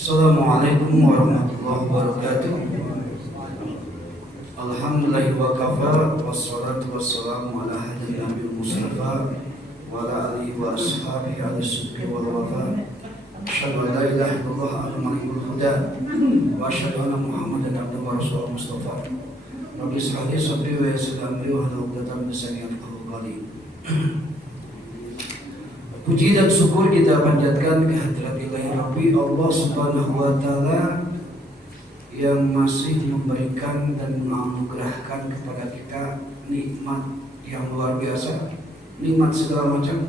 Assalamualaikum warahmatullahi wabarakatuh. Alhamdulillah wa kafa, wassalatu wassalamu ala hadil nabil mustafa wa ala alihi wa ashabihi al-sidqi wal wafa. Asyhadu an la ilaha illallah al-malikul huda wa asyhadu anna Muhammadan abduhu wa rasuluhu mustafa. Rabbi ishrah li sadri wa yassir li amri wahlul 'uqdatam min lisani yafqahu qawli. Puji dan syukur kita panjatkan kehadirat Ilahi Rabbi Allah Subhanahu wa Ta'ala yang masih memberikan dan menganugerahkan kepada kita nikmat yang luar biasa, nikmat segala macam,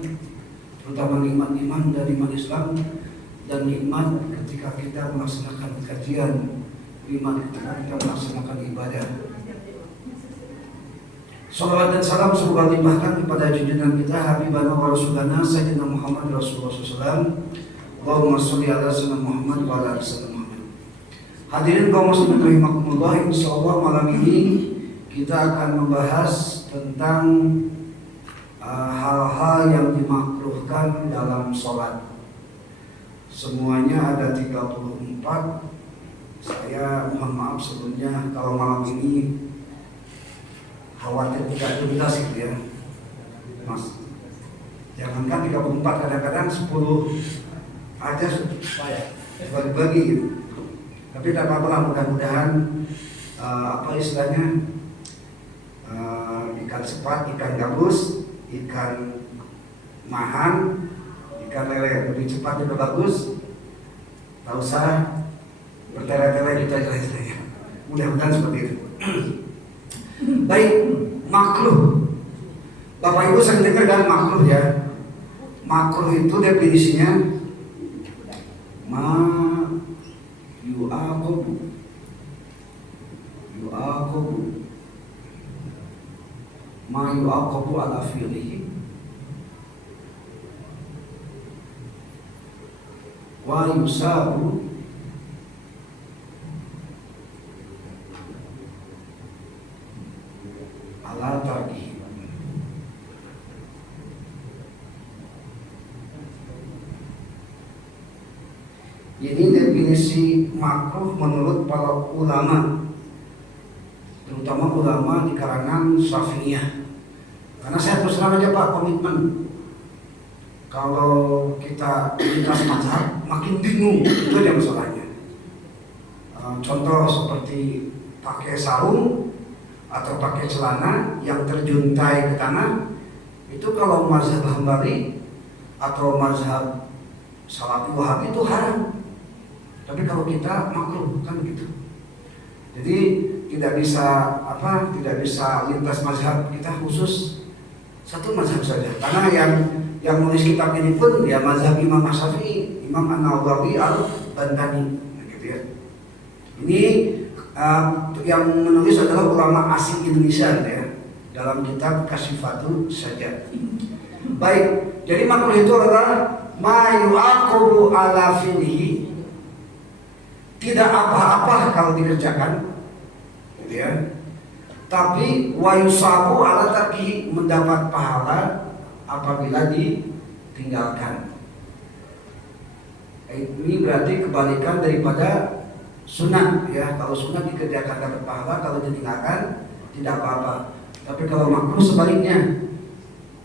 terutama nikmat iman dan nikmat Islam, dan nikmat ketika kita melaksanakan kajian, nikmat ketika kita melaksanakan ibadah. Salawat dan salam semoga limpahkan kepada junjungan kita Habibana wa Rasulana Sayyidina Muhammad Rasulullah SAW. Allahumma sholli ala sayyidina Muhammad wa ala ali sayyidina Muhammad. Hadirin kaum muslimin rahimakumullah, insyaallah malam ini kita akan membahas tentang hal-hal yang dimakruhkan dalam sholat. Semuanya ada 34. Saya mohon maaf sebelumnya kalau malam ini khawatir tidak tuntas gitu ya, Mas. Jangankan 34, kadang-kadang 10 aja bagi-bagi gitu. Tapi tidak apa-apa, mudah-mudahan apa istilahnya, ikan sepat, ikan gabus, ikan mahan, ikan lele lebih cepat juga bagus. Tak usah bertele-tele gitu aja istilahnya. Mudah-mudahan seperti itu. Baik, makruh. Bapak Ibu sering dengar kan makruh ya. Makruh itu definisinya ma yu'aqabu ma yu'aqabu ala fi'lihi wa yusabu ala tarkihi. Ini definisi makruh menurut para ulama, terutama ulama di kalangan Syafi'iyah. Karena saya terus terang aja Pak, komitmen. Kalau kita lintas mazhab makin bingung, itu aja masalahnya. Contoh seperti pakai sarung atau pakai celana yang terjuntai ke tanah, itu kalau mazhab Hambali atau mazhab Salafi Wahabi itu haram. Tapi kalau kita makruh kan begitu. Jadi tidak bisa lintas mazhab, kita khusus satu mazhab saja. Karena yang menulis kitab ini pun ya mazhab Imam Syafi'i, Imam An-Nawawi Al-Bantani, gitu ya. Ini yang menulis adalah ulama asing Indonesia, gitu ya, dalam kitab Kasyifatul Sajjad. Baik, jadi makruh itu adalah ma yu'aqabu ala fi'lihi, tidak apa-apa kalau dikerjakan, gitu ya. Tapi wa yusabu ala tarkihi, mendapat pahala apabila ditinggalkan. Ini berarti kebalikan daripada sunat ya. Kalau sunat dikerjakan dapat pahala, kalau ditinggalkan tidak apa-apa. Tapi kalau makruh sebaliknya,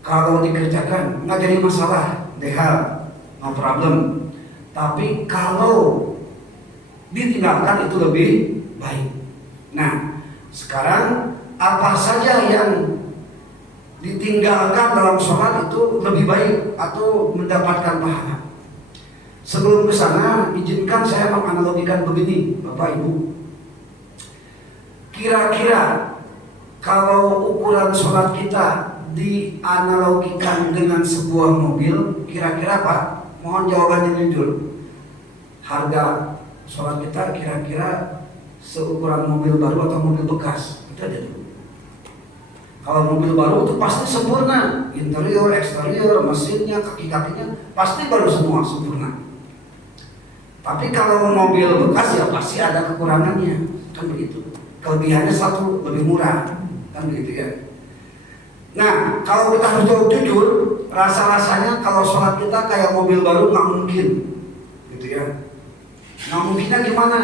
kalau dikerjakan nggak jadi masalah, dehal, no problem. Tapi kalau ditinggalkan itu lebih baik. Nah, sekarang apa saja yang ditinggalkan dalam sholat itu lebih baik atau mendapatkan pahala? Sebelum ke sana, izinkan saya menganalogikan begini, Bapak Ibu. Kira-kira kalau ukuran sholat kita dianalogikan dengan sebuah mobil, kira-kira Pak, mohon jawabannya jujur. harga sholat kita kira-kira seukuran mobil baru atau mobil bekas. Itu aja dulu. Kalau mobil baru itu pasti sempurna, interior, eksterior, mesinnya, kaki-kakinya pasti baru semua sempurna. Tapi kalau mobil bekas ya pasti ada kekurangannya, kan begitu. Kelebihannya satu, lebih murah, kan begitu ya. Nah, kalau kita harus jujur, rasa-rasanya kalau sholat kita kayak mobil baru nggak mungkin, gitu ya. Nggak mungkinnya gimana?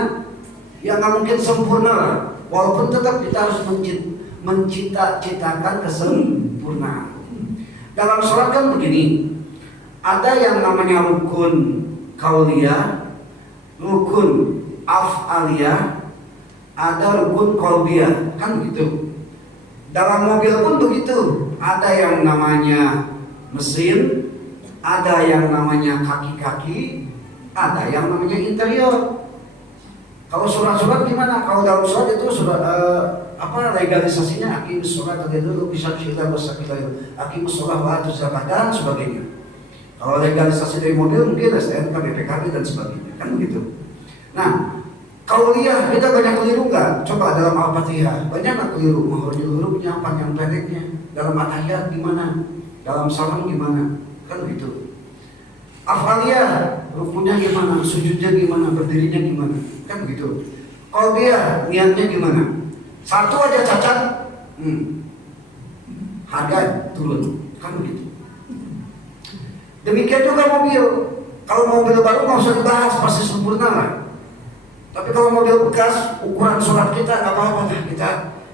Ya nggak mungkin sempurna lah. Walaupun tetap kita harus mencita-citakan kesempurnaan. Dalam sholat kan begini, ada yang namanya rukun kauliyah, rukun af'aliyah, ada rukun qalbiyah, kan begitu. Dalam mobil pun begitu, ada yang namanya mesin, ada yang namanya kaki-kaki, ada yang namanya interior. Kalau surat-surat gimana? Kalau dalam surat itu surat legalisasinya aqimus sholat dulu bisa kita aqimus sholat wa atuz zakat dan sebagainya. Kalau legalisasi dari mobil mungkin STNK, BPKB dan sebagainya, kan begitu. Nah, kauliyah kita banyak keliru nggak? Coba dalam Al-Fatihah banyak nggak keliru? Mahurnya hurufnya, panjang pendeknya. Dalam at-tahiyat gimana? Dalam salam gimana? Kan begitu. Afaliyah, rukunya gimana? Sujudnya gimana? Berdirinya gimana? Kan begitu. Qalbiyah, niatnya gimana? Satu aja cacat, harga turun, kan begitu. Demikian juga mobil. Kalau mobil baru nggak usah dibahas, pasti sempurna lah. Tapi kalau mobil bekas, ukuran sholat kita nggak apa-apa lah.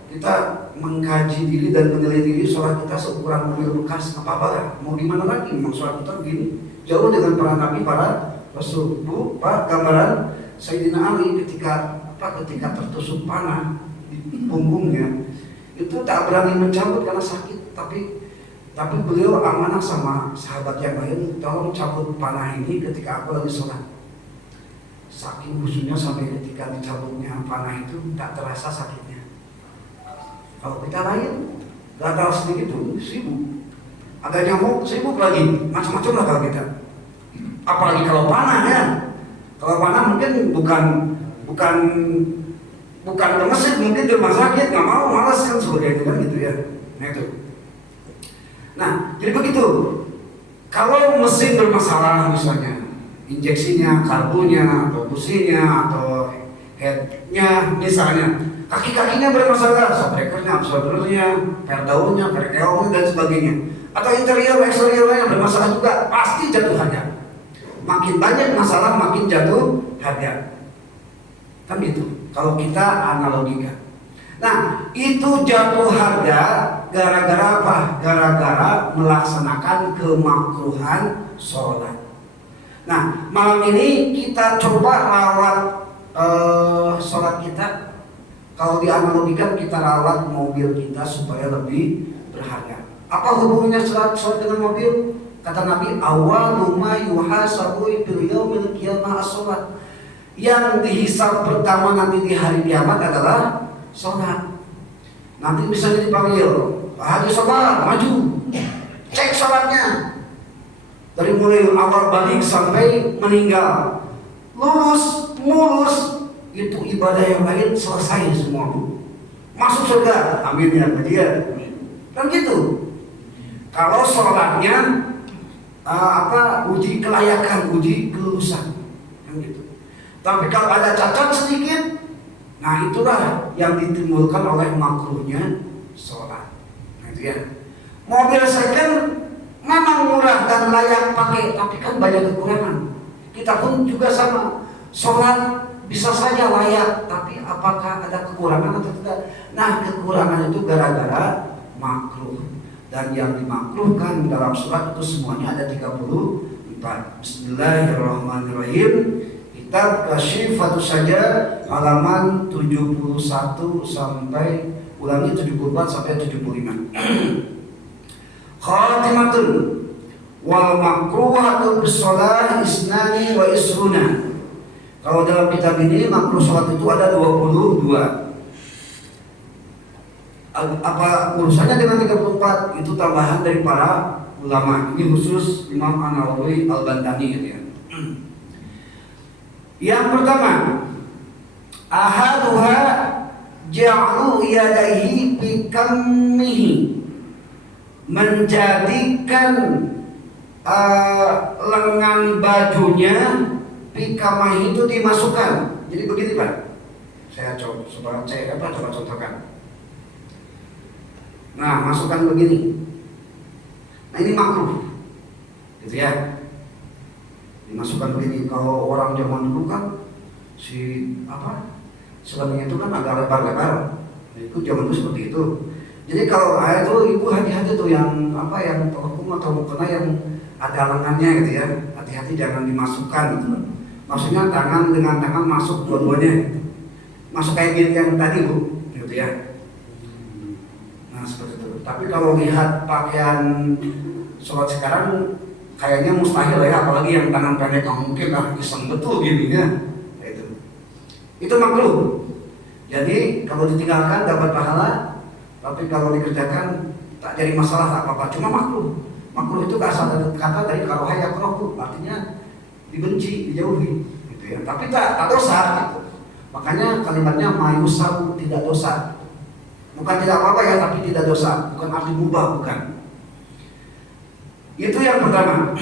Kita mengkaji diri dan menilai diri sholat kita seukuran mobil bekas, nggak apa-apa lah. Mau gimana lagi? Memang sholat kita begini. Jauh dengan para nabi, para rasul. Bu, Pak, gambaran Sayyidina Ali ketika tertusuk panah di punggungnya, itu tak berani mencabut karena sakit. Tapi beliau amanah sama sahabat yang lain, tolong cabut panah ini ketika aku lagi sholat. Saking khusyuknya sampai ketika dicabutnya panah itu tak terasa sakitnya. Kalau kita lain, gatal sedikit tuh sibuk, ada nyamuk sibuk lagi, macam-macam lah kalau kita. Apalagi kalau panah ya. Kalau panah mungkin bukan ke masjid, mungkin di rumah sakit, nggak mau, malas kan sebagainya kan gitu ya. Nah itu. Nah, jadi begitu. Kalau mesin bermasalah misalnya, injeksinya, karbunya, atau businya, atau headnya misalnya, kaki-kakinya bermasalah, shockbreakernya, absorbernya, perdaunnya, perkeongnya dan sebagainya, atau interior, eksteriornya bermasalah juga, pasti jatuh harga. Makin banyak masalah, makin jatuh harga. Kan gitu, kalau kita analogikan. Nah, itu jatuh harga gara-gara apa? Gara-gara melaksanakan kemakruhan sholat. Nah, malam ini kita coba rawat sholat kita. Kalau dianalogikan, kita rawat mobil kita supaya lebih berharga. Apa hubungannya sholat dengan mobil? Kata Nabi, awwalu ma yuhasabu fil yaumil qiyamah as-sholat. Yang dihisab pertama nanti di hari kiamat adalah sholat. Nanti misalnya dipanggil, Pak Haji sholat, maju, cek sholatnya. Dari mulai awal balik sampai meninggal, lulus, mulus, itu ibadah yang lain selesai semua, masuk surga, amin ya dia. Kan gitu. Kalau sholatnya uji kelayakan, uji kelulusan, kan gitu. Tapi kalau ada cacat sedikit, nah itulah yang ditimbulkan oleh makruhnya sholat. Nah itu ya. Mobil second memang murah dan layak pakai, tapi kan banyak kekurangan. Kita pun juga sama, sholat bisa saja layak, tapi apakah ada kekurangan atau tidak? Nah, kekurangan itu gara-gara makruh. Dan yang dimakruhkan dalam sholat itu semuanya ada 34. Bismillahirrahmanirrahim. Kitab Kasyifatus saja halaman 71 sampai ulangi 74 sampai 75. Khatimatun wal makruhatu bis-shalah isnani wa isruna. Kalau dalam kitab ini makruh sholat itu ada 22. Apa urusannya dengan 34? Itu tambahan dari para ulama. Ini khusus Imam An-Nawawi Al-Bantani gitu ya. Yang pertama, ahaduha ja'lu yadaihi fi kammihi, menjadikan lengan bajunya fi kammihi itu dimasukkan. Jadi begini Pak, saya coba contohkan. Nah, masukkan begini. Nah, ini makruh, gitu ya. Dimasukkan begini. Kalau orang zaman dulu kan sebenarnya itu kan agak lebar-lebar. Itu zaman dulu seperti itu. Jadi kalau itu ibu hati-hati tuh yang hukum atau mukena yang ada lengannya gitu ya. Hati-hati jangan dimasukkan gitu. Maksudnya tangan dengan tangan masuk dua-duanya. Masuk kayak gini yang tadi Bu, gitu ya. Nah, seperti itu. Tapi kalau lihat pakaian sholat sekarang kayaknya mustahil ya, apalagi yang tangan pendek mungkin iseng betul gini ya. Itu makruh. Jadi kalau ditinggalkan dapat pahala, tapi kalau dikerjakan tak jadi masalah, tak apa-apa. Cuma makruh. Makruh itu asal dari kata dari karoha yakrohu, artinya dibenci, dijauhi, gitu ya. Tapi tak dosa gitu. Makanya kalimatnya mayusabu, tidak dosa. Bukan tidak apa-apa ya, tapi tidak dosa. Bukan arti mubah, bukan. Itu yang pertama.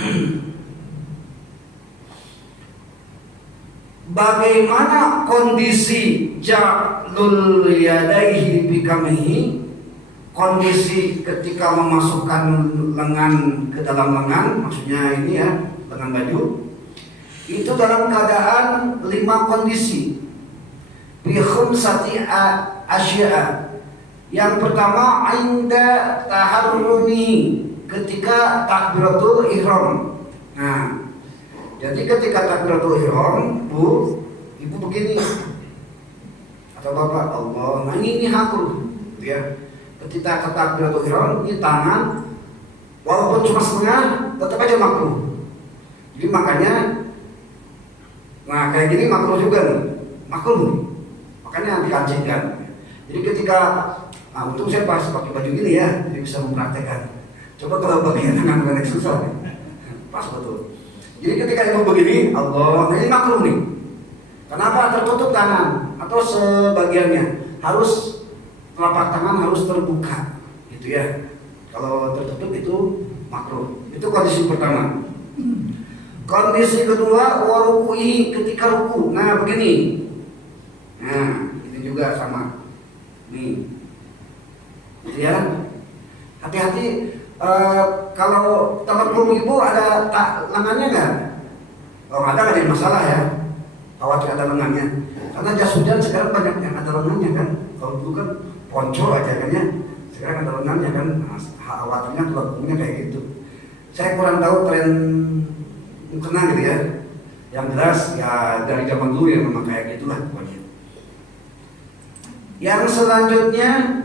Bagaimana kondisi ja'lul yadaihi bi kammihi, kondisi ketika memasukkan lengan ke dalam lengan, maksudnya ini ya, lengan baju, itu dalam keadaan 5 kondisi. Bi khumsati asya'a. Yang pertama, inda taharrumi, ketika takbiratul ihram. Nah, jadi ketika takbiratul ihram, ibu begini atau bapak, Allah, nah ini hakul, ya. Ketika takbiratul ihram, ini tangan, walaupun cuma setengah, tetap aja makruh. Jadi makanya, nah kayak gini makruh juga nih, makruh nih. Makanya dikancingkan. Jadi ketika, untung saya pas pakai baju gini ya, jadi bisa mempraktekkan. Coba kalau bagian tangan pendek susah, pas betul. Jadi ketika ibu begini, Allah, nah ini makruh nih. Kenapa? Tertutup tangan atau sebagiannya, harus telapak tangan harus terbuka, gitu ya. Kalau tertutup itu makruh. Itu kondisi pertama. Kondisi kedua, waruku'i, ketika ruku. Nah begini. Nah itu juga sama. Nih, gitu ya. Hati-hati. Kalau tempat kurung ibu ada lengannya nggak? Kalau nggak ada nggak jadi masalah ya. Khawatir ada lengannya. Karena jas hujan sekarang banyak yang ada lengannya kan. Kalau dulu kan ponco aja kan ya. Sekarang ada lengannya kan. Nah, khawatirnya tempat kurungnya kayak gitu. Saya kurang tahu tren mukena gitu ya. Yang jelas ya dari zaman dulu ya memang kayak gitulah pokoknya. Yang selanjutnya,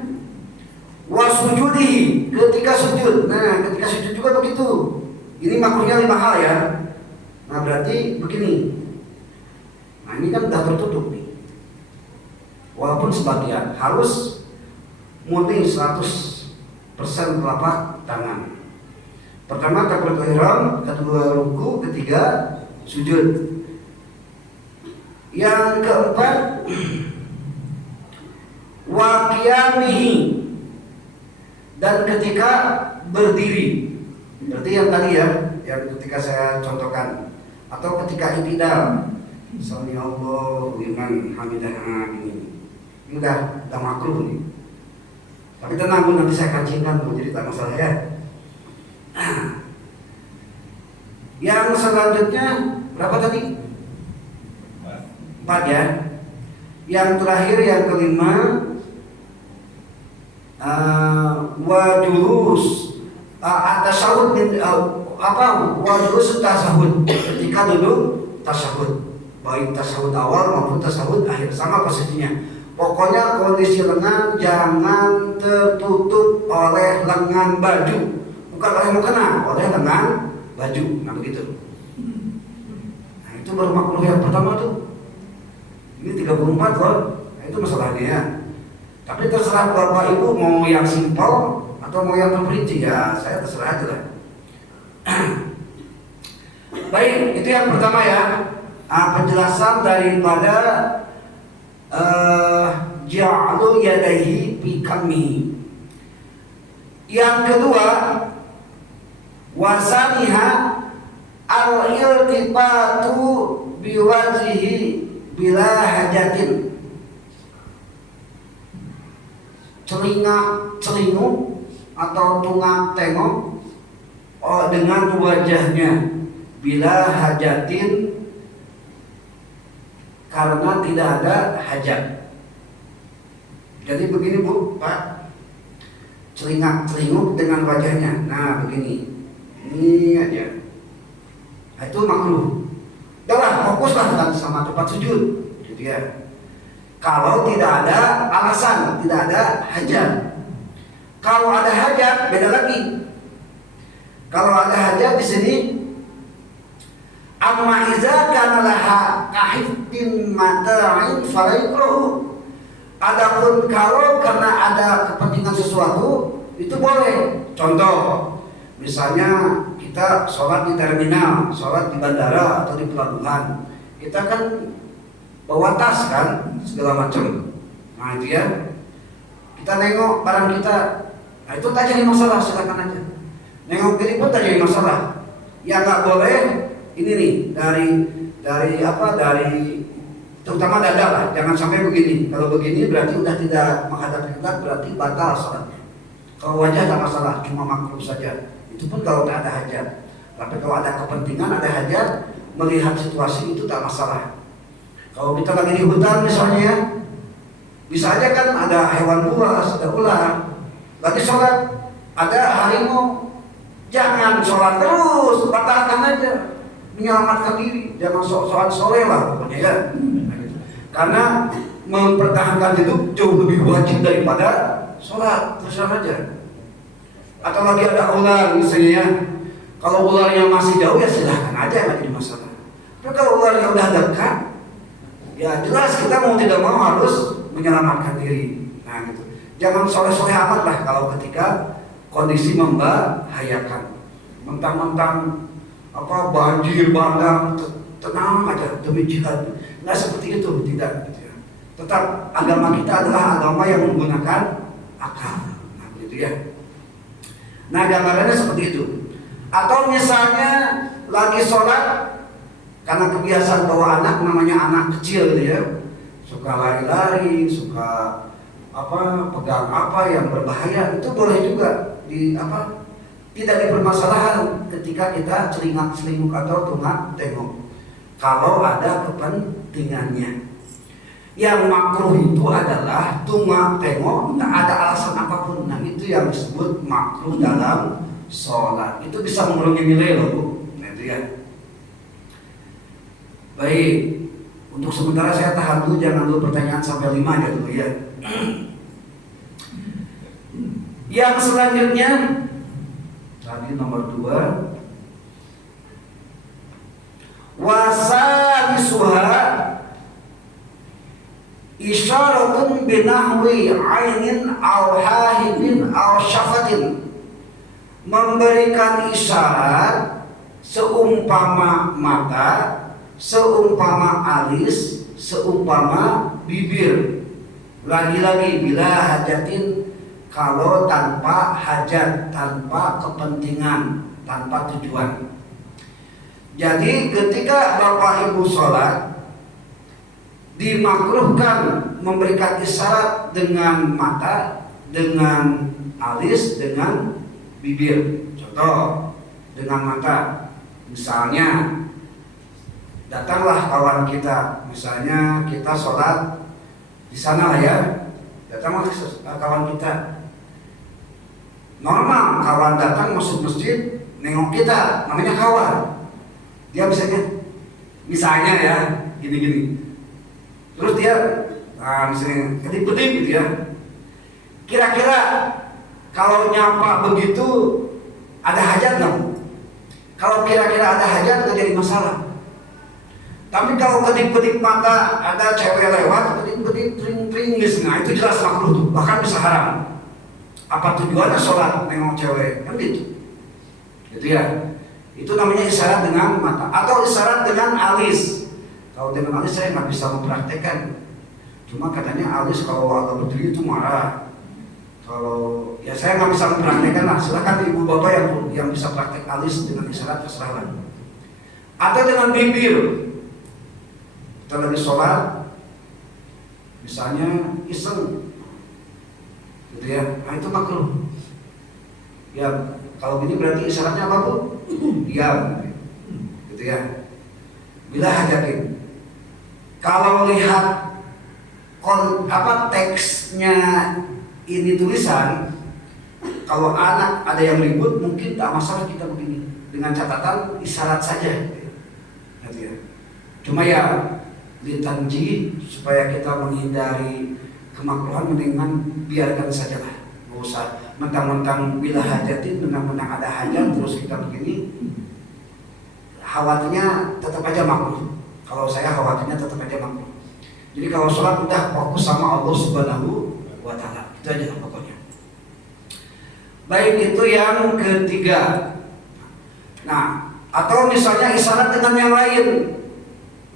wasujudihi, ketika sujud. Nah ketika sujud juga begitu. Ini makruhnya 5 hal ya. Nah berarti begini. Nah ini kan udah tertutup nih. Walaupun sebagian, harus murni 100% telapak tangan. Pertama takbiratul ihram, kedua ruku, ketiga sujud. Yang keempat, wa qiyamihi, dan ketika berdiri. Berarti yang tadi ya, yang ketika saya contohkan, atau ketika i'tidal. Sami Allahu liman hamidah, ini udah makruh nih. Tapi tenang Bu, nanti saya kancingkan Bu, jadi tak masalah ya. Yang selanjutnya berapa tadi? 4 ya. Yang terakhir yang kelima, wajurus tasawuf, wajurus tasawuf, ketika duduk tasawuf, baik tasawuf awal maupun tasawuf akhir, sama posisinya. Pokoknya kondisi lengan jangan tertutup oleh lengan baju, bukan oleh mukena, oleh lengan baju. Nah begitu. Nah itu baru makruh yang pertama tuh. Ini 34 loh. Nah itu masalahnya ya. Tapi terserah bapak ibu mau yang simpel atau mau yang terperinci, ya saya terserah aja lah. Baik, itu yang pertama ya. penjelasan daripada ja'alu yadaihi fi kammihi. Yang kedua, wasaniha al-iltifatu biwajhihi bila hajatin. Celinguk atau tungak tengok dengan wajahnya bila hajatin, karena tidak ada hajat. Jadi begini Bu, Pak, celinguk dengan wajahnya. Nah begini, ini aja. Nah, itu makruh. Udahlah, fokuslah sama tempat sujud, gitu ya. Kalau tidak ada alasan, tidak ada hajat. Kalau ada hajat, beda lagi. Kalau ada hajat di sini, amma iza kana laha kahiftin mata'in faraiqruhu. Adapun kalau karena ada kepentingan sesuatu, itu boleh. Contoh, misalnya kita sholat di terminal, sholat di bandara atau di pelabuhan, kita kan bawa tas kan, segala macam. Nah itu ya, kita nengok barang kita, nah itu tak jadi masalah, silakan aja. Nengok kiri pun tak jadi masalah. Ya nggak boleh ini nih dari terutama dada lah, jangan sampai begini. Kalau begini berarti udah tidak menghadap kiblat, berarti batal sholatnya. Kalau wajah tak masalah, cuma makruh saja. Itu pun kalau tak ada hajat. Tapi kalau ada kepentingan, ada hajat, melihat situasi itu tak masalah. Kalau kita lagi di hutan misalnya, bisa aja kan ada hewan buas, ada ular, lagi sholat, ada harimau, jangan sholat terus, batalkan aja, menyelamatkan diri, jangan sholat soleh lah pokoknya ya. Karena mempertahankan hidup jauh lebih wajib daripada sholat, terserah aja. Atau lagi ada ular misalnya, kalau ularnya masih jauh ya silahkan aja, nggak jadi masalah. Tapi kalau ularnya udah dekat, ya jelas kita mau tidak mau harus menyelamatkan diri. Nah gitu. Jangan soleh-soleh amat lah kalau ketika kondisi membahayakan. Mentang-mentang banjir bandang, tenang aja demi jihad. Nggak seperti itu, tidak. Gitu ya. Tetap agama kita adalah agama yang menggunakan akal. Nah gitu ya. Nah gambarannya seperti itu. Atau misalnya lagi sholat, karena kebiasaan bawa anak, namanya anak kecil gitu ya, suka lari-lari, suka pegang apa yang berbahaya, itu boleh juga tidak dipermasalahkan ketika kita celingak-celinguk atau tungak tengok kalau ada kepentingannya. Yang makruh itu adalah tungak tengok tak ada alasan apapun. Nah itu yang disebut makruh dalam sholat. Itu bisa mengurangi nilai loh Bu. Nah itu ya. Baik, untuk sementara saya tahan dulu, jangan dulu pertanyaan sampai 5 aja dulu ya. Yang selanjutnya tadi nomor 2, wasalisuha isyaratun binahwi ainin aw hahibin aw syafatin. Memberikan isyarat seumpama mata, seumpama alis, seumpama bibir. Lagi-lagi bila hajatin, kalau tanpa hajat, tanpa kepentingan, tanpa tujuan. Jadi ketika Bapak Ibu sholat, dimakruhkan memberikan isyarat dengan mata, dengan alis, dengan bibir. Contoh, dengan mata, misalnya datanglah kawan kita, misalnya kita sholat di sana lah ya, datanglah kawan kita. Normal kawan datang masuk masjid, nengok kita, namanya kawan. Dia misalnya ya, gini-gini. Terus dia, misalnya kedip-kedip gitu ya. Kira-kira kalau nyapa begitu ada hajat nggak? Kalau kira-kira ada hajat nggak jadi masalah. Tapi kalau kedip-kedip mata, ada cewek lewat, kedip-kedip tring-tring, nah itu jelas makruh tuh, bahkan bisa haram. Apa tujuannya sholat nengok cewek? Kan gitu. Gitu ya. Itu namanya isyarat dengan mata atau isyarat dengan alis. Kalau dengan alis saya nggak bisa mempraktekkan. Cuma katanya alis kalau agak berdiri itu marah. Kalau ya saya nggak bisa mempraktekkan lah. Silakan ibu bapak yang bisa praktek alis dengan isyarat terserah. Atau dengan bibir. Kita lagi sholat, misalnya iseng, gitu ya. Nah itu makruh. Ya kalau gini berarti isyaratnya apa bu? Diam, gitu ya. Bila hajatin. Kalau lihat teksnya ini tulisan, kalau anak ada yang ribut mungkin tak masalah kita begini dengan catatan isyarat saja, gitu ya. Cuma ya litanji supaya kita menghindari kemakruhan, mendingan biarkan saja lah, nggak usah mentang-mentang bila hajatin, mentang-mentang ada hajat terus kita begini. Khawatirnya tetap aja makruh. Kalau saya khawatirnya tetap aja makruh. Jadi kalau sholat udah fokus sama Allah Subhanahu wa Ta'ala, itu aja pokoknya. Baik, itu yang ketiga. Nah, atau misalnya isyarat dengan yang lain.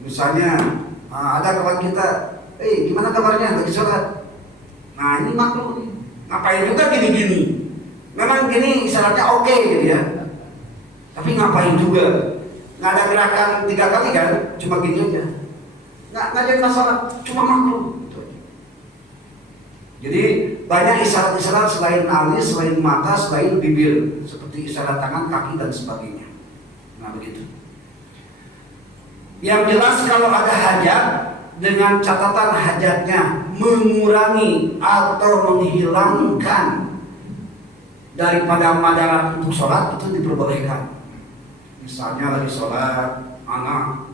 Misalnya ada kawan kita, gimana kabarnya lagi sholat? Nah ini makruh nih. Ngapain juga gini-gini? Memang gini isyaratnya oke gitu ya. Tapi ngapain juga? Nggak ada gerakan 3 kali kan? Cuma gini aja. Nggak ada masalah, cuma makruh. Jadi banyak isyarat-isyarat selain alis, selain mata, selain bibir, seperti isyarat tangan, kaki dan sebagainya. Nah begitu. Yang jelas kalau ada hajat, dengan catatan hajatnya mengurangi atau menghilangkan daripada madarat untuk sholat, itu diperbolehkan. Misalnya lagi sholat, anak,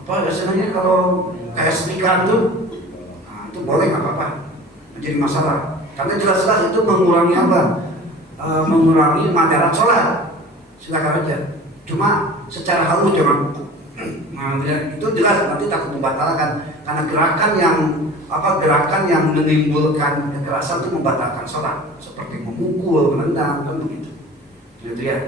apa biasanya kalau kayak speaker tuh, nah, itu boleh nggak apa-apa, menjadi masalah. Karena jelas-jelas itu mengurangi apa? Mengurangi madarat sholat. Silakan aja. Cuma secara halus jangan. Nah, itu jelas nanti takut membatalkan, karena gerakan yang menimbulkan kekerasan itu membatalkan sholat, seperti memukul, menendang, kan begitu. Gitu ya.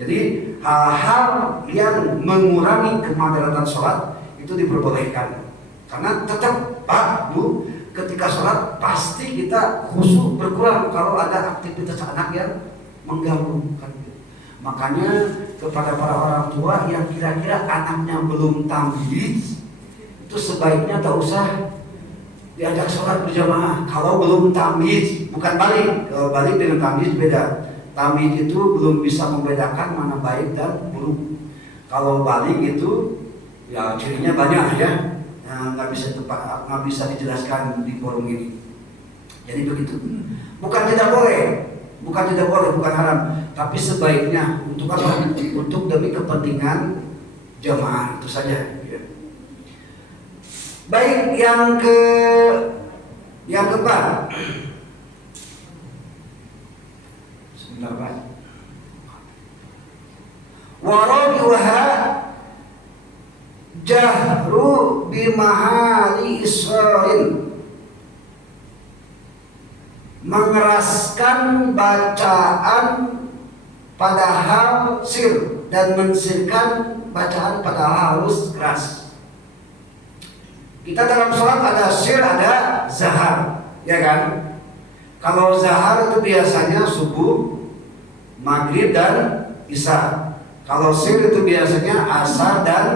Jadi hal-hal yang mengurangi kemadaratan sholat itu diperbolehkan. Karena tetap Pak Bu, ketika sholat pasti kita khusyuk berkurang kalau ada aktivitas anak yang mengganggu. Kan? Makanya kepada para orang tua yang kira-kira anaknya belum tamyiz, itu sebaiknya tak usah diajak sholat berjamaah. Kalau belum tamyiz, bukan balik. Kalau balik dengan tamyiz beda. Tamyiz itu belum bisa membedakan mana baik dan buruk. Kalau balik itu ya cirinya banyak ya, nggak bisa dijelaskan di forum ini. Jadi begitu. Bukan tidak boleh, bukan haram, tapi sebaiknya untuk apa? Untuk demi kepentingan jamaah, itu saja. Ya. Baik, yang keempat. Sebentar Pak. Warabiha jahru bimahali israrin, mengeraskan bacaan padahal sir dan mensirkan bacaan padahal halus keras. Kita dalam sholat ada sir, ada zahar, ya kan? Kalau zahar itu biasanya subuh, maghrib dan isya. Kalau sir itu biasanya asar dan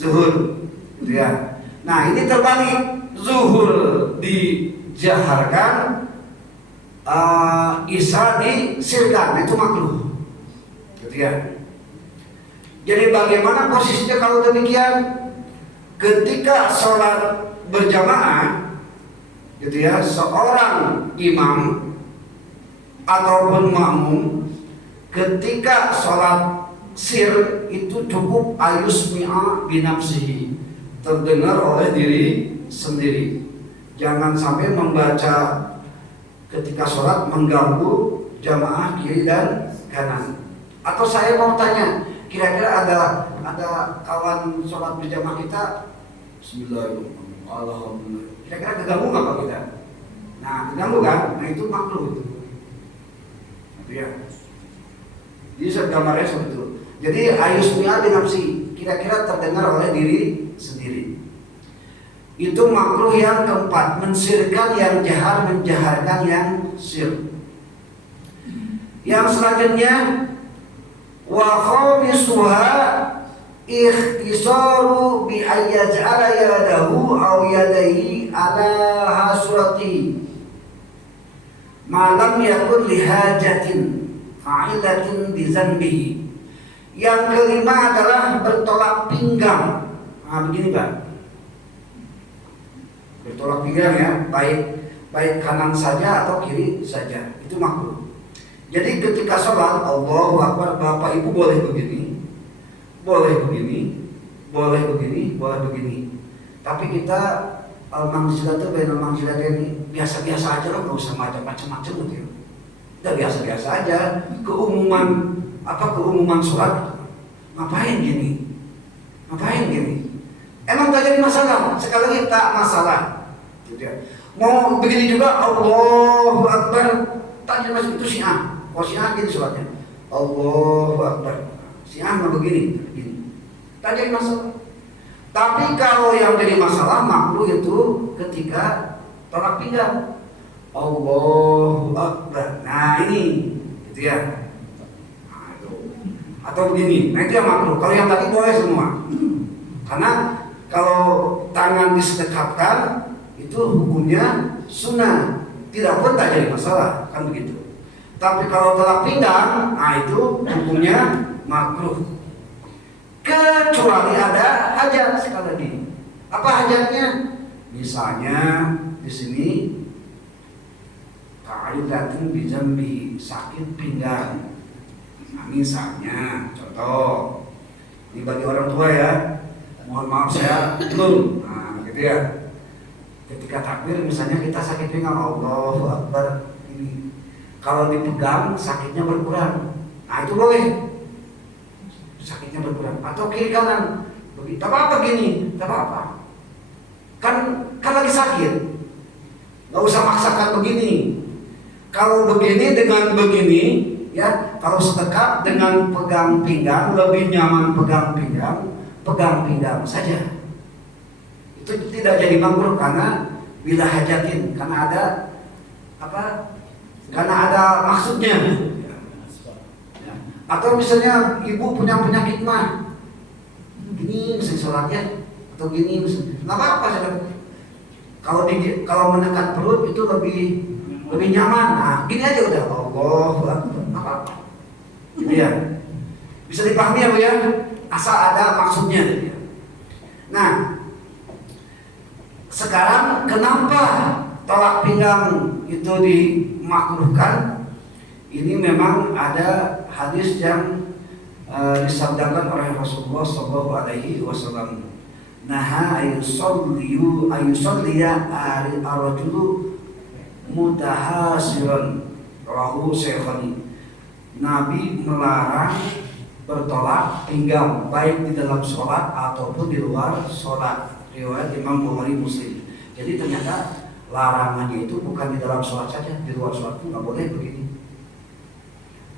zuhur, gitu ya. Nah ini terbalik, zuhur dijaharkan, isya disirkan, itu makruh, gitu ya. Jadi bagaimana posisinya kalau demikian? Ketika sholat berjamaah, gitu ya, seorang imam ataupun makmum ketika sholat sir itu cukup ayusmi'a binafsihi, terdengar oleh diri sendiri. Jangan sampai membaca ketika sholat mengganggu jamaah kiri dan kanan. Atau saya mau tanya, kira-kira ada kawan sholat berjamaah kita, Bismillahirrahmanirrahim, Alhamdulillah, kira-kira keganggu nggak Pak kita? Nah keganggu kan? Nah itu makruh itu. Ya. Jadi gambarnya seperti itu. Jadi ayusnya binafsi, kira-kira terdengar oleh diri sendiri. Itu makruh yang keempat, mensirkan yang jahar, menjaharkan yang sir. Yang selanjutnya wa khamisuha ikhtisaru bi ayyaj'ala yadahu aw yadayhi ala hasurati malam yakun lihajatin fa'ilatin bi zanbihi. Yang kelima adalah bertolak pinggang. Nah, begini Pak, bertolak pinggang ya, baik kanan saja atau kiri saja, itu makruh. Jadi ketika sholat Allahu Akbar, Bapak Ibu boleh begini, boleh begini, boleh begini, boleh begini. Tapi kita al-manzilah itu benar manzilah ini biasa-biasa aja lah, nggak usah macam-macam gitu. Kita biasa-biasa aja. Keumuman sholat. Ngapain gini? Ngapain gini? Emang tak jadi masalah. Sekali lagi tak masalah. Gitu ya. Mau begini juga Allahu Akbar, tak jadi masalah, itu syiah. Kalau syiah gini sholatnya Allahu Akbar, syiah nggak begini, tak jadi masalah. Tapi kalau yang jadi masalah makruh itu ketika tolak pinggang Allahu Akbar. Nah ini gitu ya. Nah, itu. Atau begini, nah itu yang makruh. Kalau yang tadi boleh semua. Karena kalau tangan disedekapkan itu hukumnya sunnah, tidak pun tak jadi masalah, kan begitu. Tapi kalau tolak pinggang, nah itu hukumnya makruh. Kecuali ada hajat sekali lagi. Apa hajatnya? Misalnya di sini ka'idatin bijambi, sakit pinggang. Nah, misalnya contoh, ini bagi orang tua ya. Mohon maaf saya belum. Nah, gitu ya. Ketika takbir misalnya kita sakit pinggang, Allahu Akbar, ini kalau dipegang sakitnya berkurang. Nah, itu boleh. Sakitnya berkurang. Atau kiri kanan. Begitu. Tak apa gini, tak apa. Kan lagi sakit. Gak usah maksakan begini. Kalau begini dengan begini, ya, kalau sedekap dengan pegang pinggang, lebih nyaman pegang pinggang saja. Itu tidak jadi makruh karena bila hajatin, karena ada apa? Karena ada maksudnya. Ya. Atau misalnya ibu punya penyakit mah, gini misalnya sholatnya, atau gini misalnya, nggak apa-apa. Kalau menekan perut itu lebih nyaman. Nah, gini aja udah, Allahu Akbar, nggak apa-apa. Gitu ya. Bisa dipahami ya Bu ya, asal ada maksudnya. Gitu ya. Nah, sekarang kenapa tolak pinggang itu dimakruhkan? Ini memang ada hadis yang disabdakan oleh Rasulullah SAW. Naha ayusolliya ar-rajulu mutahasiran, rawahu Syekhani. Nabi melarang bertolak pinggang baik di dalam sholat ataupun di luar sholat. Riwayat Imam Bukhari Muslim. Jadi ternyata larangannya itu bukan di dalam sholat saja, di luar sholat pun nggak boleh begini.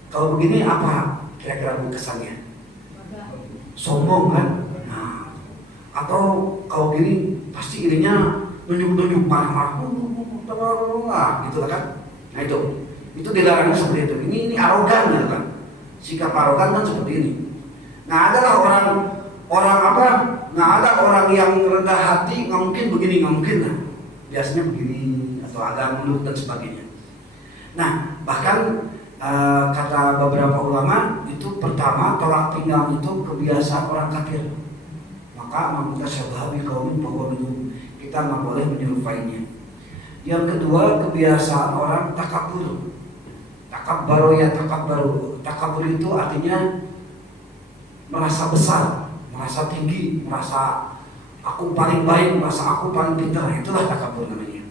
Kalau begini apa kira-kira kesannya? Sombong kan? Nah, atau kalau gini pasti ininya nunjuk-nunjuk marah-marah, gitu kan? Nah itu dilarang seperti itu. Ini arogan gitu kan? Sikap arogan kan seperti ini. Nah adalah orang apa? Nah ada orang yang rendah hati, nggak mungkin begini, nggak mungkin lah. Biasanya begini atau agak mundur dan sebagainya. Nah bahkan kata beberapa ulama itu pertama tolak pinggang itu kebiasaan orang kafir. Maka mamuka syabawi kaumin bahwa kita nggak boleh menyerupainya. Yang kedua kebiasaan orang takabur. Takabbaru ya takabbaru. Takabur itu artinya merasa besar, merasa tinggi, merasa aku paling baik, merasa aku paling pintar. Itulah takabur namanya.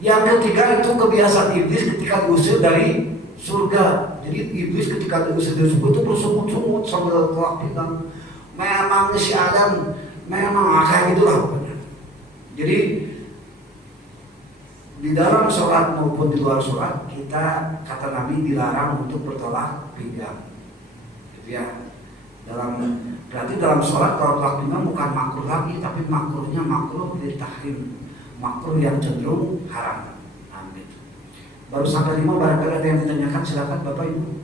Yang ketiga itu kebiasaan iblis ketika diusir dari surga. Jadi iblis ketika diusir dari surga itu bersungut-sungut sambil tolak pinggang. Memang si Adam memang kayak gitulah pokoknya. Jadi di dalam sholat maupun di luar sholat kita kata Nabi dilarang untuk bertolak pinggang. Ya, berarti dalam sholat kalau tolak imam bukan makruh lagi, tapi makruhnya makruh litahrim, makruh yang cenderung haram. Nah, gitu. Baru sampai 5, barangkali ada yang ditanyakan, silakan Bapak Ibu.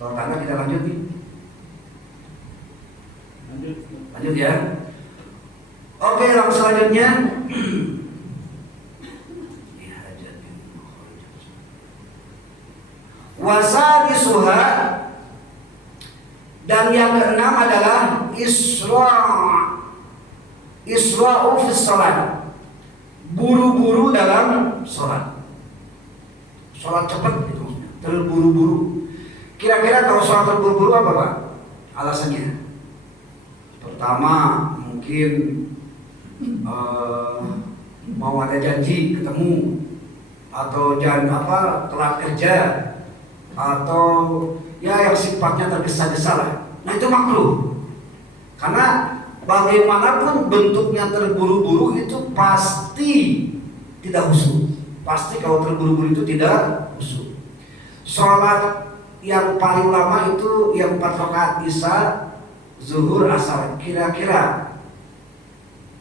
Kalau tanda kita lanjut nih. Lanjut ya. Oke, yang selanjutnya wasadisuha, dan yang keenam adalah isra'u fi sholat, buru-buru dalam sholat. Sholat cepat gitu, terburu-buru. Kira-kira kalau sholat terburu-buru apa Pak? Alasannya? Pertama mungkin mau ada janji ketemu, atau telat kerja, atau ya yang sifatnya tergesa-gesa lah. Nah itu makruh, karena bagaimanapun bentuknya terburu-buru itu pasti tidak khusyuk. Pasti kalau terburu-buru itu tidak khusyuk. Sholat yang paling lama itu yang 4 rakaat isya, zuhur, asar. Kira-kira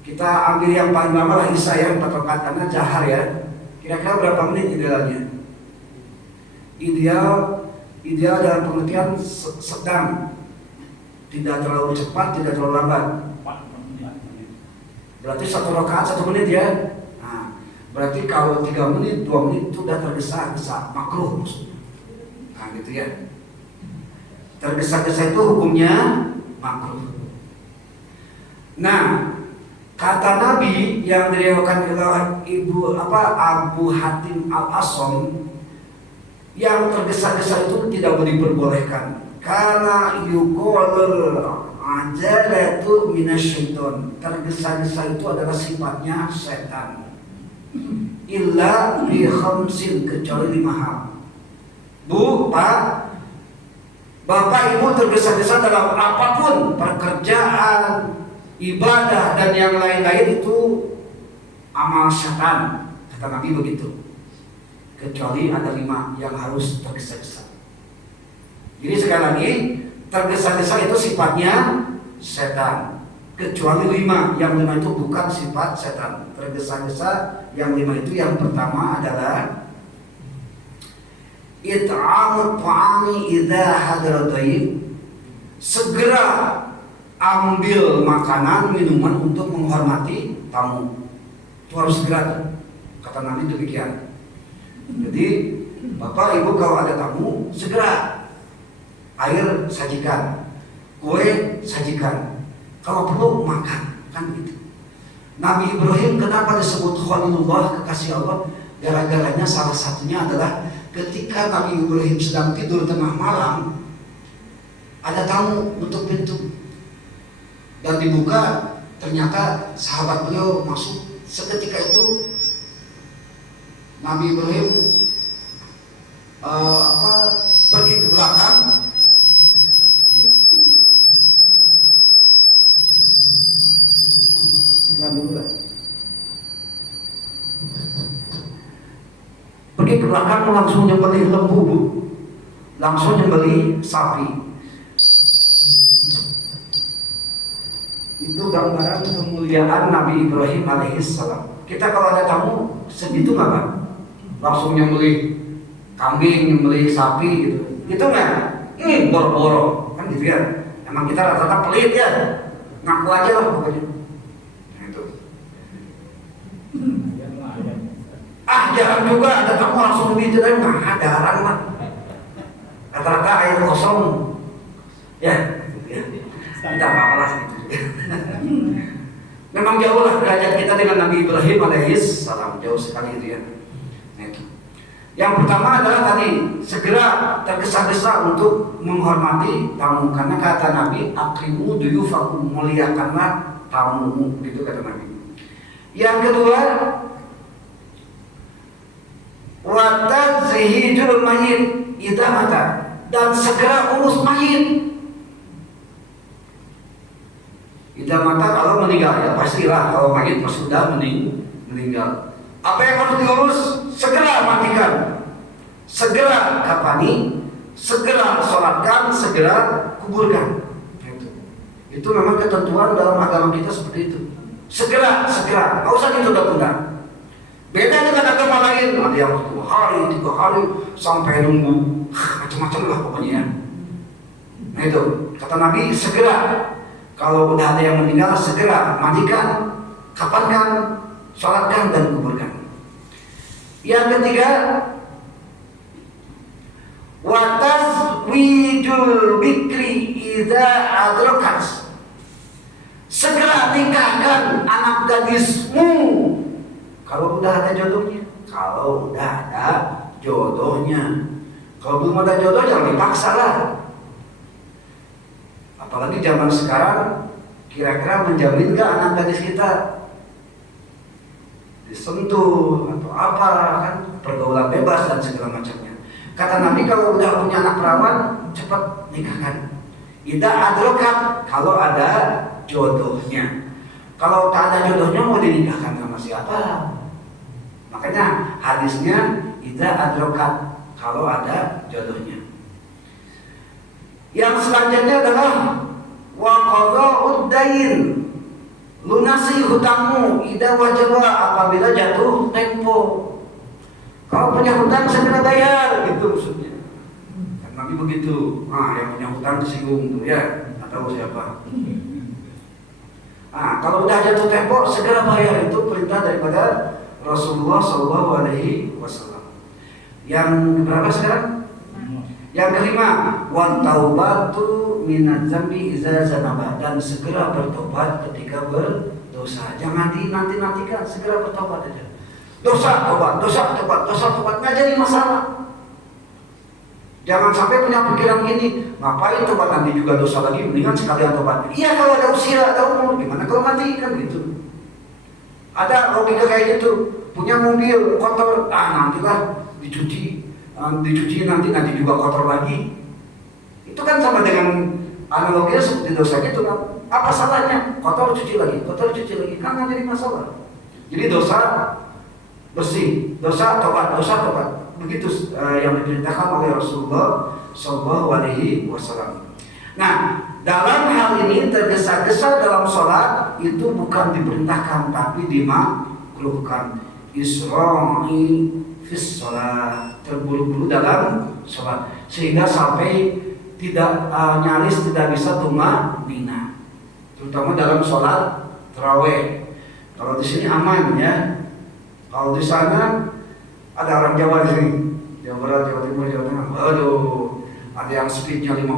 kita ambil yang paling lama lah isya ya, 4 rakaat karena jahar ya. Kira-kira berapa menit idealnya? Ideal dalam pengertian sedang, tidak terlalu cepat, tidak terlalu lambat. Berarti 1 rakaat 1 menit ya. Nah, berarti kalau 3 menit, 2 menit itu sudah tergesa-gesa, makruh maksudnya. Nah gitu ya. Tergesa-gesa itu hukumnya makruh. Nah, kata Nabi yang diriwayatkan oleh Abu Hatim Al-Asam, yang tergesa-gesa itu tidak boleh diperbolehkan, karena yuqalul ajalatu minasyaiton. Tergesa-gesa itu adalah sifatnya setan. Illa bi khamsin, kecuali 5 hal. Bu, Pak, Bapak Ibu tergesa-gesa dalam apapun, pekerjaan, ibadah dan yang lain-lain itu amal setan, kata Nabi begitu. Kecuali ada 5 yang harus tergesa-gesa. Jadi sekali lagi, tergesa-gesa itu sifatnya setan. Kecuali 5, yang 5 itu bukan sifat setan. Tergesa-gesa yang 5 itu, yang pertama adalah it'amut ta'ami idza hadara dhaif, segera ambil makanan minuman untuk menghormati tamu. Itu harus segera, kata Nabi demikian. Jadi Bapak Ibu kalau ada tamu, segera air sajikan, kue sajikan, kalau perlu makan, kan gitu. Nabi Ibrahim kenapa disebut Khalilullah, kekasih Allah? Gara-garanya salah satunya adalah ketika Nabi Ibrahim sedang tidur tengah malam, ada tamu untuk pintu dan dibuka, ternyata sahabat beliau masuk. Seketika itu Nabi Ibrahim pergi ke belakang, pergi ke belakang langsung nyembelih lembu, Bu. Langsung nyembelih sapi. Itu gambaran kemuliaan Nabi Ibrahim alaihissalam. Kita kalau ada tamu segitu nggak Pak? Langsung nyembelih kambing, nyembelih sapi gitu. Itu nggak? Boro-boro kan gitu ya. Emang kita rata-rata pelit ya. Ngaku aja lah pokoknya. Nah, itu. Jarang juga ada tamu langsung begitu kan? Jarang lah. Rata-rata air kosong. Ya. Tidak apa-apa lah gitu. Memang jauh lah derajat kita dengan Nabi Ibrahim alaihissalam, jauh sekali itu ya. Yang pertama adalah tadi segera tergesa-gesa untuk menghormati tamu, karena kata Nabi akrimu duyufakum, muliakanlah tamumu, gitu kata Nabi. Yang kedua, wa tazhijul mayyit idza mata, dan segera urus mayit. Idza mata kalau meninggal ya pastilah, kalau mayit sudah meninggal. Apa yang harus diurus? Segera mandikan, segera kafani, segera sholatkan, segera kuburkan. Itu memang ketentuan dalam agama kita seperti itu. Segera, nggak usah ditunda-tunda. Beda dengan agama lain, ada yang 2 hari, 3 hari, sampai nunggu, macam-macam lah pokoknya. Nah itu, kata Nabi, segera. Kalau udah ada yang meninggal, segera mandikan, kafankan, sholatkan, dan kuburkan. Yang ketiga, watazwijul bikri idza adrakat. Segera nikahkan anak gadismu kalau udah ada jodohnya. Kalau udah ada jodohnya. Kalau belum ada jodoh jangan dipaksa lah. Apalagi zaman sekarang, kira-kira menjaminkah anak gadis kita disentuh atau apa, kan pergaulan bebas dan segala macamnya. Kata Nabi, kalau udah punya anak perawan, cepat nikahkan. Idza adrakat, kalau ada jodohnya. Kalau tak ada jodohnya mau dinikahkan sama siapa? Makanya hadisnya idza adrakat, kalau ada jodohnya. Yang selanjutnya adalah wa qada'ud dain, lunasi hutangmu idza wajaba, apabila jatuh tempo. Kau punya hutang segera bayar, gitu maksudnya. Nabi begitu. Yang punya hutang disinggung tuh ya, nggak tahu siapa. Kalau udah jatuh tempo segera bayar, itu perintah daripada Rasulullah SAW. Yang berapa sekarang? Yang kelima, wa taubatu minadz dzambi idza zanaba, dan segera bertobat ketika berdosa. Jangan dinanti-nantikan, segera bertobat aja. Dosa tobat, nggak jadi masalah. Jangan sampai punya pikiran gini, ngapain tobat nanti juga dosa lagi, mendingan sekalian tobat. Iya kalau ada usia, ada umur, gimana kalau mati, kan gitu. Ada logika kayak gitu. Punya mobil kotor, nantilah dicuci nanti juga kotor lagi. Itu kan sama dengan analoginya seperti dosa gitu kan. Apa salahnya? Kotor cuci lagi, kan nggak jadi masalah. Jadi dosa bersih, dosa tobat. Begitu yang diperintahkan oleh Rasulullah SAW. Nah, dalam hal ini tergesa-gesa dalam sholat itu bukan diperintahkan, tapi dimakruhkan. Isra'i fis sholat, terburu-buru dalam sholat, sehingga sampai nyaris tidak bisa tumanina, terutama dalam sholat tarawih. Kalau di sini aman ya. Kalau di sana ada orang Jawa di sini, Jawa Barat, Jawa Timur, Jawa Tengah. Waduh, ada yang speednya 50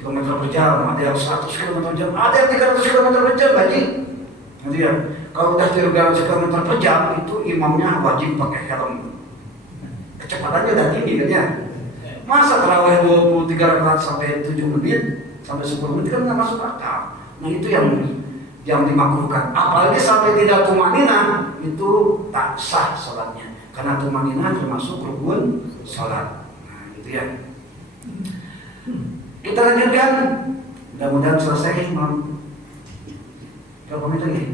km per jam, ada yang 100 km per jam, ada yang 300 km per jam lagi. Nanti ya, kalau udah 300 km per jam itu imamnya wajib pakai helm. Kecepatannya udah tinggi kan ya. Masa tarawih 23 rakaat sampai 7 menit, sampai 10 menit kan nggak masuk akal. Nah itu yang dimakruhkan. Apalagi sampai tidak tumanina, itu tak sah sholatnya. Karena tumanina termasuk rukun sholat. Nah gitu ya. Kita lanjutkan. Mudah-mudahan selesai. Berapa menit lagi?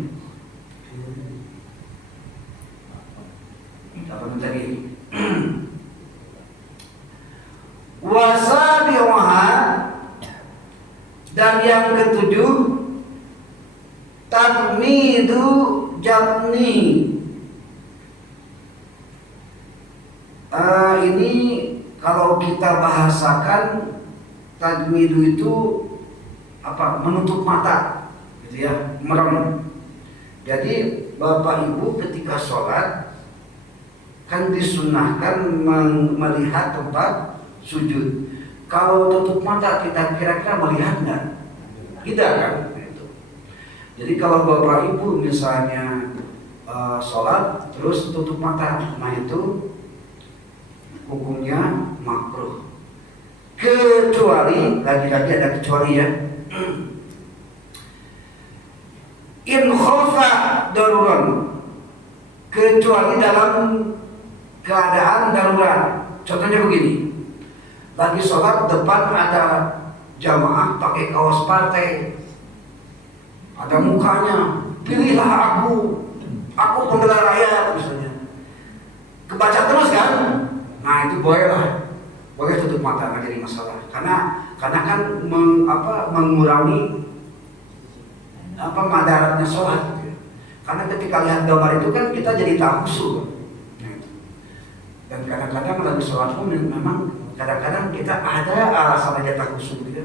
8 menit lagi. Wasabi'uha, dan yang ketujuh, takmidu jamni. Ini kalau kita bahasakan, takmidu itu apa? Menutup mata, gitu ya, merem. Jadi Bapak Ibu ketika sholat kan disunahkan melihat tempat sujud. Kalau tutup mata kita kira-kira melihat nggak? Tidak kan? Jadi kalau Bapak Ibu misalnya sholat terus tutup mata, nah itu hukumnya makruh. Kecuali, lagi-lagi ada kecuali ya. In khofa daruran, kecuali dalam keadaan darurat. Contohnya begini, lagi sholat depan ada jamaah pakai kaos partai, ada mukanya, pilihlah aku pembela rakyat misalnya. Kebaca terus kan? Nah itu boleh tutup mata, nggak jadi masalah. Karena karena kan mengurangi madaratnya sholat gitu. Karena ketika lihat gambar itu kan kita jadi tak khusyuk. Dan kadang-kadang lagi sholat pun memang kadang-kadang kita ada alasan aja tak khusyuk gitu.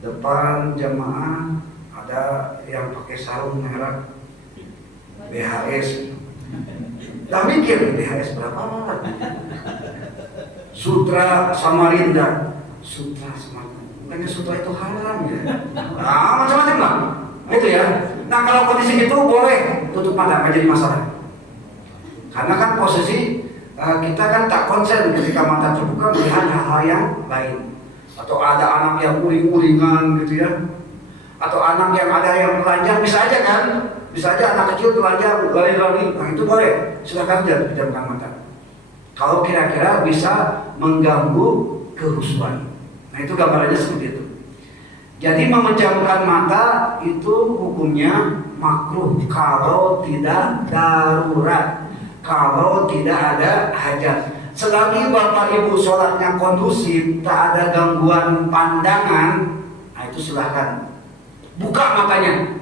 Depan jamaah ada yang pakai sarung merah BHS. Dah mikir BHS berapa? Sutra Samarinda. Sutra Samarinda. Bukannya sutra itu haram ya? Macam-macam lah. Itu ya. Nah kalau kondisi itu boleh tutup mata, nggak jadi masalah. Karena kan posisi kita kan tak konsen ketika mata terbuka melihat hal-hal yang lain. Atau ada anak yang uring-uringan gitu ya. Atau anak yang ada yang telanjang, bisa aja kan? Bisa aja anak kecil telanjang, lari-lari. Nah itu boleh, silakan aja pejamkan mata. Kalau kira-kira bisa mengganggu kehusuan. Nah itu gambarannya seperti itu. Jadi memejamkan mata itu hukumnya makruh kalau tidak darurat, kalau tidak ada hajat. Selagi bapak ibu sholatnya kondusif, tak ada gangguan pandangan, nah itu silahkan buka matanya,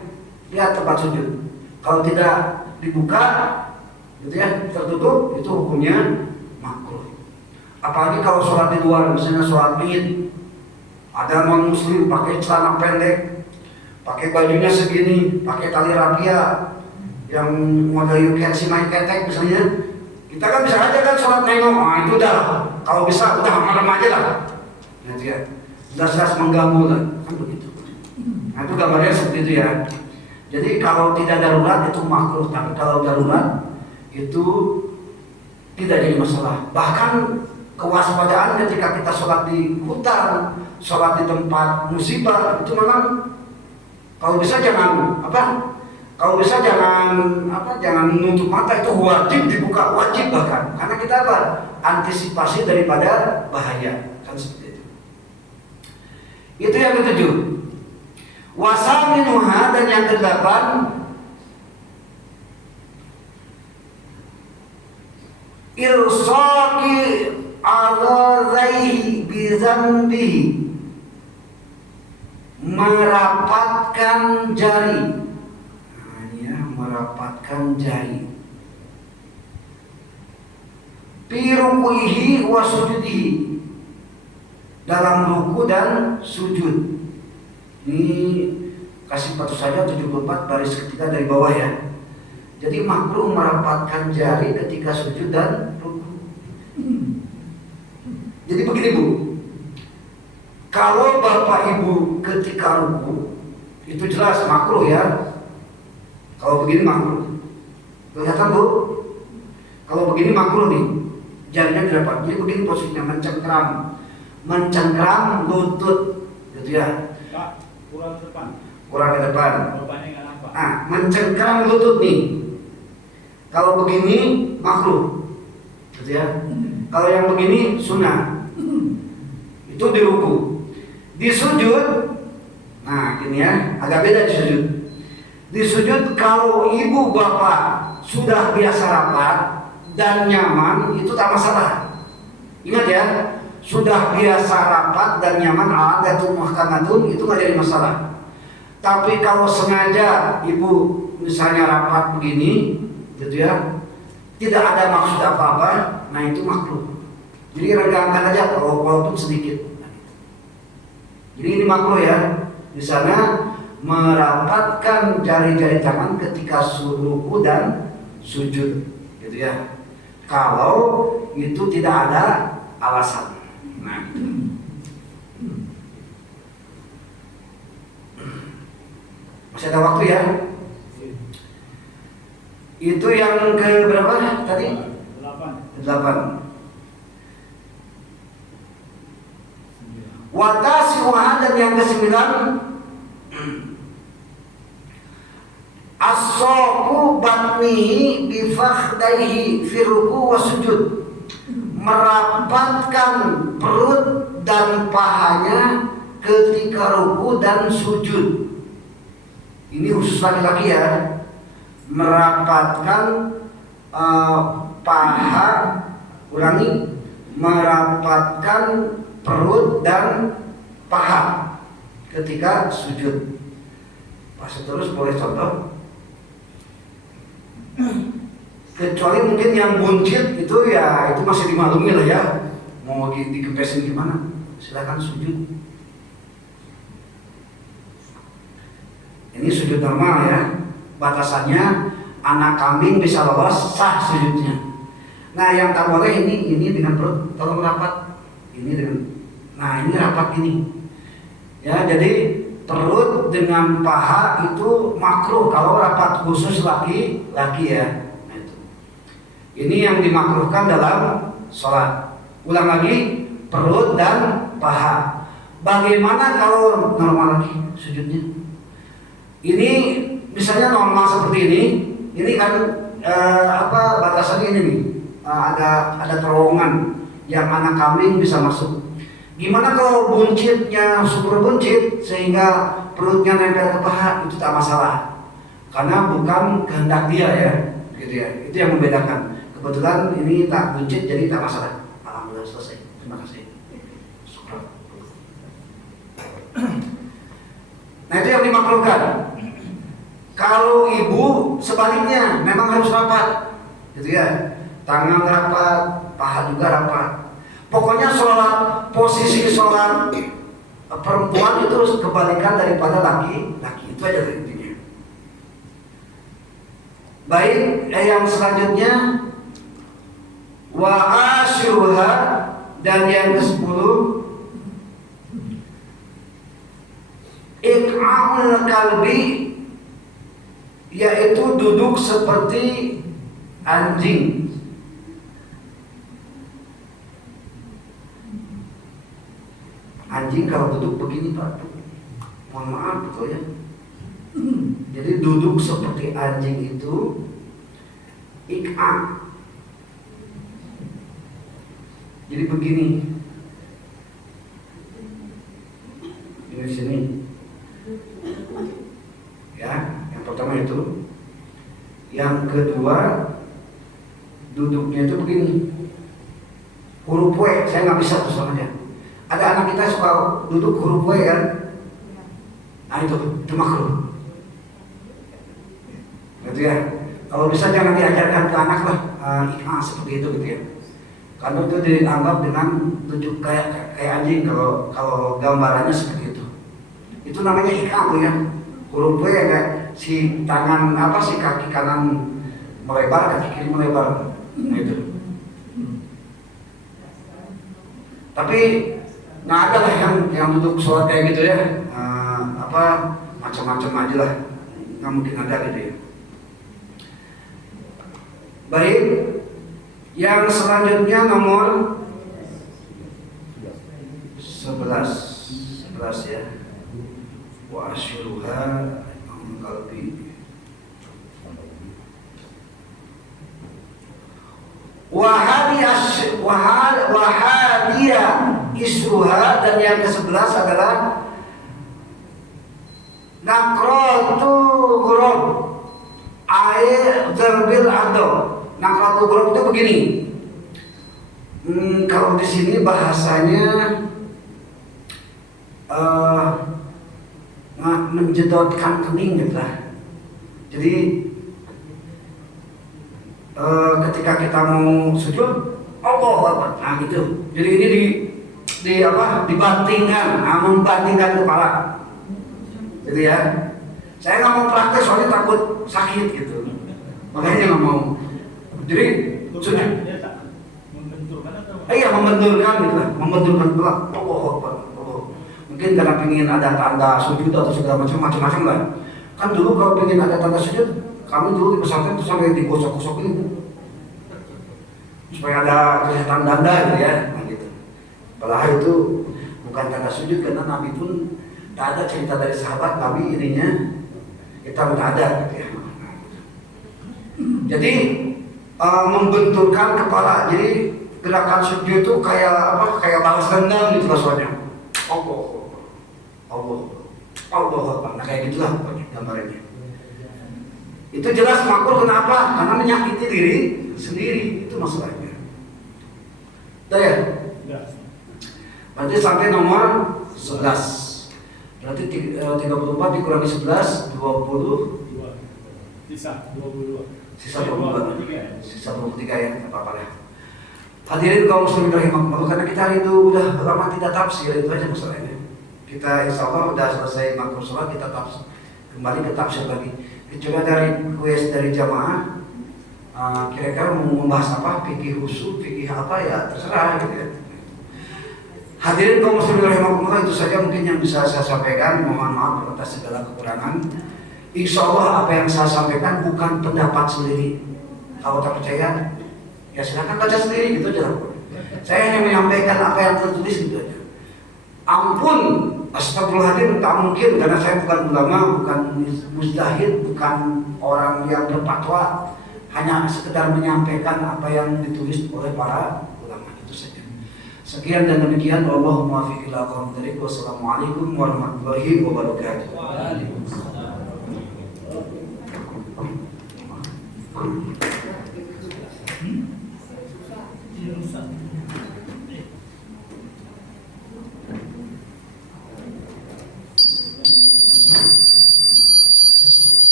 lihat tempat sujud. Kalau tidak dibuka, gitu ya, tertutup, itu hukumnya makruh. Apalagi kalau sholat di luar, misalnya sholat Id, ada non muslim pakai celana pendek, pakai bajunya segini, pakai tali rapia yang model si main ketek misalnya. Kita kan bisa aja kan sholat nengok, nah itu udah, kalau bisa udah malam aja lah. Nah itu ya, udah jelas mengganggu kan, kan begitu. Nah itu gambarnya seperti itu ya. Jadi kalau tidak darurat itu makruh, tapi kalau darurat itu tidak jadi masalah. Bahkan kewaspadaan ketika kita sholat di hutan, sholat di tempat musibah itu memang kalau bisa jangan kalau bisa jangan menutup mata, itu wajib dibuka, wajib bahkan, karena kita antisipasi daripada bahaya kan seperti itu. Itu yang ketujuh. Wasaminuha, dan yang kedelapan irsaqi aghadhaihi bizambihi, merapatkan jari. Nah, ini ya, merapatkan jari. Fi ruku'ihi wa sujudihi, dalam ruku dan sujud. Ini kasih patuh saja 74 baris ketiga dari bawah ya. Jadi makruh merapatkan jari ketika sujud dan ruku. Jadi begini Bu, kalau bapak ibu ketika ruku itu jelas makruh ya. Kalau begini makruh, kelihatan Bu. Kalau begini makruh nih, jarinya dirapat. Jadi begini posisinya, mencengkram lutut, gitu ya. Kurang ke depan. Nah, mencengkram lutut nih. Kalau begini makruh, gitu ya. Kalau yang begini sunnah. Itu di ruku. Di sujud, nah ini ya, agak beda di sujud. Di sujud kalau ibu bapak sudah biasa rapat dan nyaman, itu tak masalah. Ingat ya, sudah biasa rapat dan nyaman, adatul muhkamatun, itu nggak jadi masalah. Tapi kalau sengaja ibu misalnya rapat begini, gitu ya, tidak ada maksud apa-apa, nah itu makruh. Jadi renggangkan aja walaupun sedikit. Jadi ini makruh ya. Di sana merapatkan jari-jari tangan ketika ruku dan sujud, gitu ya. Kalau itu tidak ada alasan. Nah, masih ada waktu ya. Itu yang ke berapa tadi? 8. Watasi'uha, dan yang ke-9 as-saqu batnihi bifakhdaihi fi ruku wa sujud, merapatkan perut dan pahanya ketika ruku dan sujud. Ini khusus laki-laki ya, merapatkan paha, ulangi, merapatkan perut dan paha ketika sujud. Masih terus boleh contoh. Kecuali mungkin yang buncit itu ya itu masih dimaklumi lah ya. Mau dikempesin gimana? Silakan sujud. Ini sujud normal ya. Batasannya anak kambing bisa lolos sah sujudnya. Nah yang tak boleh ini dengan perut tolong rapat. Ini dengan, nah ini rapat ini. Ya jadi perut dengan paha itu makruh kalau rapat khusus laki-laki ya. Nah, itu. Ini yang dimakruhkan dalam sholat. Ulang lagi, perut dan paha. Bagaimana kalau normal lagi sujudnya? Ini misalnya normal seperti ini kan batasannya ini nih, ada terowongan yang anak kambing bisa masuk. Gimana kalau buncitnya super buncit sehingga perutnya nempel ke paha, itu tak masalah karena bukan kehendak dia ya, gitu ya. Itu yang membedakan. Kebetulan ini tak buncit jadi tak masalah. Alhamdulillah selesai. Terima kasih. Nah itu yang dimakruhkan. Kalau ibu sebaliknya memang harus rapat, gitu ya. Tangan rapat, paha juga rapat. Pokoknya sholat, posisi sholat perempuan itu kebalikan daripada laki-laki. Itu aja intinya. Baik, yang selanjutnya wa ashiruha, dan yang ke-10 iq'a'ul kalbi, yaitu duduk seperti anjing. Anjing kalau duduk begini Pak, mohon maaf betul ya. Jadi duduk seperti anjing itu iq'a'. Jadi begini. Ini di sini. Ya, yang pertama itu. Yang kedua, duduknya itu begini. Huruf W, saya nggak bisa terus namanya. Ada anak kita suka duduk huruf W kan? Nah itu makruh. Gitu ya. Kalau bisa jangan diajarkan ke anak lah seperti itu gitu ya. Karena itu dianggap dengan tunjuk kayak anjing kalau gambarannya seperti itu. Itu namanya iqam ya. Huruf W ya kayak si tangan si kaki kanan melebar, kaki kiri melebar. Nah itu. Tapi nggak ada lah yang duduk sholat kayak gitu ya. Macam-macam aja lah. Nggak mungkin ada gitu ya. Baik. Yang selanjutnya nomor 11 ya. Wa ashiruha qalbi. Wahadiya isruha, dan yang ke-11 adalah nakratu ghurab air terbil ardo. Nakratu ghurab itu begini. Kalau di sini bahasanya menjedotkan kening gitu lah. Jadi ketika kita mau sujud, Allahu Akbar, nah gitu. Jadi ini dibantingkan, membandingkan kepala, gitu ya. Saya nggak mau praktek soalnya takut sakit gitu, makanya nggak mau. Jadi sujud, iya membenturkan gitu lah, membenturkan kepala, Allahu Akbar. Mungkin karena pengen ada tanda sujud atau segala macam-macam lah. Kan dulu kalau pengen ada tanda sujud, kami dulu di pesantren itu sampai digosok-gosok ini supaya ada kelihatan tanda gitu ya, nah gitu. Padahal itu bukan tanda sujud karena Nabi pun tak ada cerita dari sahabat Nabi ininya kita tidak ada gitu ya. Jadi membenturkan kepala, jadi gerakan sujud itu kayak balas dendam gitu rasanya. Allah, nah kayak gitulah pokoknya gambarnya. Itu jelas makruh, kenapa? Karena menyakiti diri sendiri, itu masalahnya. Udah ya? Berarti sampai nomor 11. Berarti 34 dikurangi 11, 20. Sisa 22. Sisa 22. Sisa 23 ya, nggak apa-apa ya. Hadirin kaum muslimin rahimakumullah, karena kita hari itu udah lama tidak tafsir, itu aja masalahnya. Kita insya Allah udah selesai makro sholat, kita tafsir, kembali ke tafsir lagi. Kecuali dari kuis dari jamaah, kira-kira mau membahas apa, fikih khusus, fikih apa ya terserah gitu ya. Hadirin kaum muslimin rahimakumullah, itu saja mungkin yang bisa saya sampaikan. Mohon maaf atas segala kekurangan. Insya Allah apa yang saya sampaikan bukan pendapat sendiri. Kalau tak percaya, ya silahkan baca sendiri gitu aja. Saya hanya menyampaikan apa yang tertulis gitu aja. Ampun, astagfirullahaladzim, tak mungkin karena saya bukan ulama, bukan mujtahid, bukan orang yang berfatwa. Hanya sekedar menyampaikan apa yang ditulis oleh para ulama, itu saja. Sekian dan demikian. Allahumma muwaffiq ila aqwamit thariq. Wassalamualaikum warahmatullahi wabarakatuh. Waalaikumsalam.